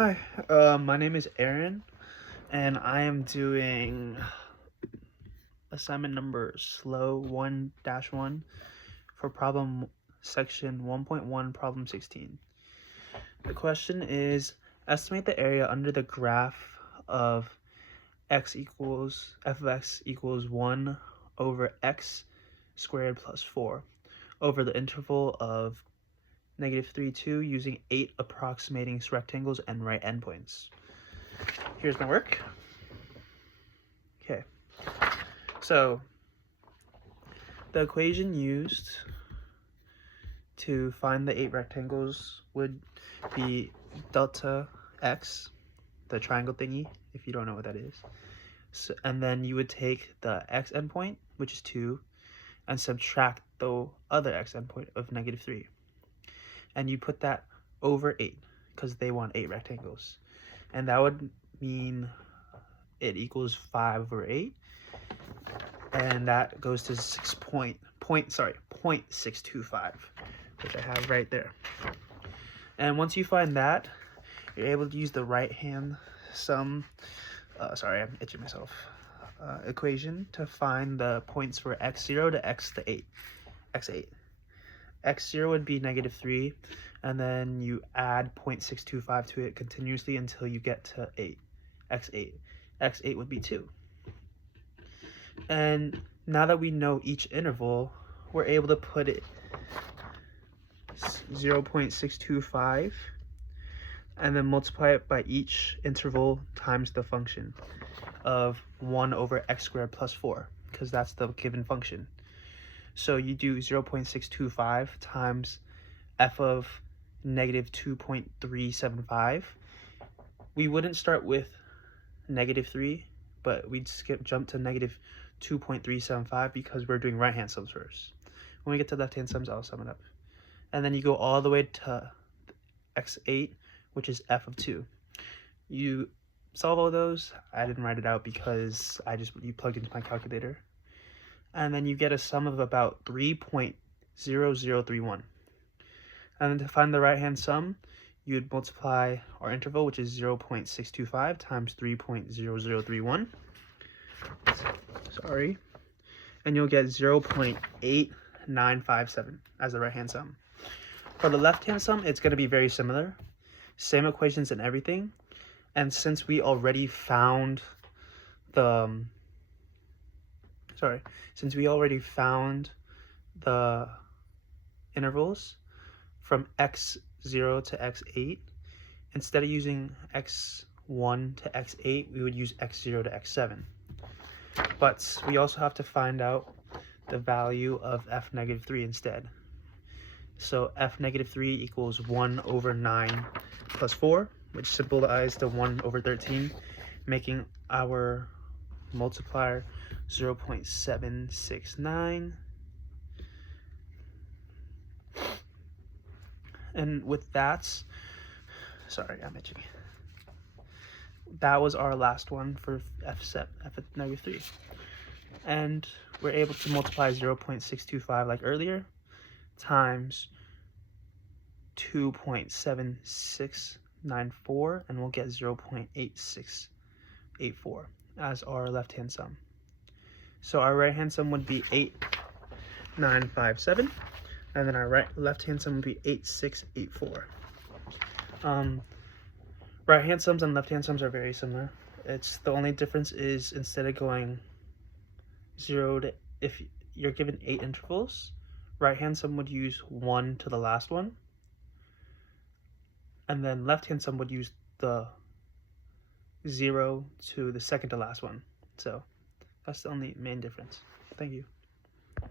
Hi, my name is Aaron, and I am doing assignment number Slo1-1 for problem section 1.1, problem 16. The question is, estimate the area under the graph of f of x equals 1 over x squared plus 4 over the interval of -3, 2 using 8 approximating rectangles and right endpoints. Here's my work. Okay, so the equation used to find the 8 rectangles would be delta x, the triangle thingy, if you don't know what that is. So, and then you would take the x endpoint, which is 2, and subtract the other x endpoint of -3. And you put that over 8, because they want 8 rectangles. And that would mean it equals 5 over 8. And that goes to 0.625, which I have right there. And once you find that, you're able to use the right-hand sum, sorry, I'm itching myself, equation to find the points for x0 to x8. x0 would be -3, and then you add 0.625 to it continuously until you get to 8, x8. x8 would be 2. And now that we know each interval, we're able to put it 0.625 and then multiply it by each interval times the function of 1 over x squared plus 4, because that's the given function. So you do 0.625 times f of -2.375. We wouldn't start with -3, but we'd jump to -2.375 because we're doing right-hand sums first. When we get to left-hand sums, I'll sum it up. And then you go all the way to x8, which is f of 2. You solve all those. I didn't write it out because you plugged into my calculator. And then you get a sum of about 3.0031. And then to find the right-hand sum, you'd multiply our interval, which is 0.625 times 3.0031. Sorry. And you'll get 0.8957 as the right-hand sum. For the left-hand sum, it's going to be very similar. Same equations and everything. And since we already found the intervals from x0 to x8, instead of using x1 to x8, we would use x0 to x7. But we also have to find out the value of f -3 instead. So f -3 equals 1 over 9 plus 4, which simplifies to 1 over 13, making our multiplier 0.769. And with that, sorry, I'm itching. That was our last one for f of -3. And we're able to multiply 0.625 like earlier times 2.7694, and we'll get 0.8684 as our left-hand sum. So our right-hand sum would be 8957, and then our left-hand sum would be 8684. Right-hand sums and left-hand sums are very similar. It's the only difference is instead of going 0 to, if you're given 8 intervals, right-hand sum would use 1 to the last one, and then left-hand sum would use the 0 to the second to last one. So that's the only main difference. Thank you.